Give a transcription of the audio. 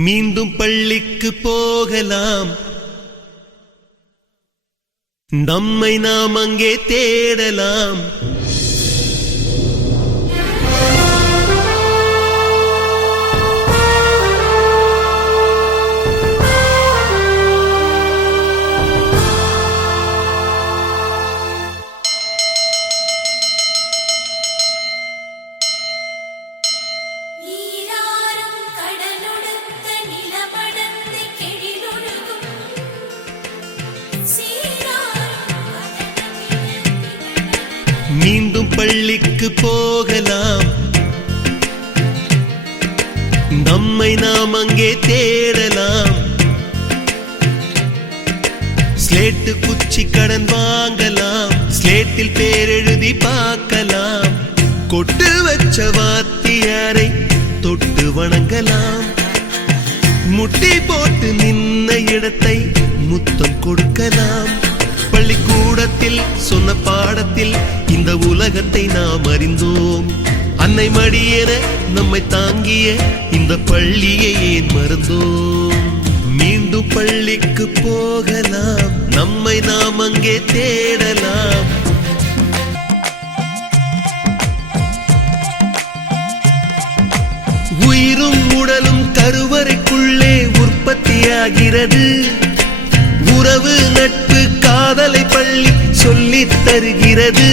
மீண்டும் பள்ளிக்கு போகலாம், நம்மை நாம் அங்கே தேடலாம். மீண்டும் பள்ளிக்கு போகலாம், நம்மை நாம் அங்கே தேடலாம். ஸ்லேட்டு குச்சி கடன் வாங்கலாம், ஸ்லேட்டில் பேரெழுதி பார்க்கலாம். கொட்டு வச்ச வாத்தியாரை தொட்டு வணங்கலாம். முட்டி போட்டு நின்ன இடத்தை முத்தம் கொடுக்கலாம். பள்ளிக்கூடத்தில் சொன்ன பாடத்தில் இந்த உலகத்தை நாம் அறிந்தோம். அன்னை மடியென நம்மை தாங்கிய இந்த பள்ளியை ஏன் மறந்தோம்? மீண்டும் பள்ளிக்கு போகலாம், நம்மை நாம் அங்கே தேடலாம். உயிரும் உடலும் கருவறைக்குள்ளே உற்பத்தியாகிறது. உறவு நட்பு காதலை பள்ளி சொல்லித் தருகிறது.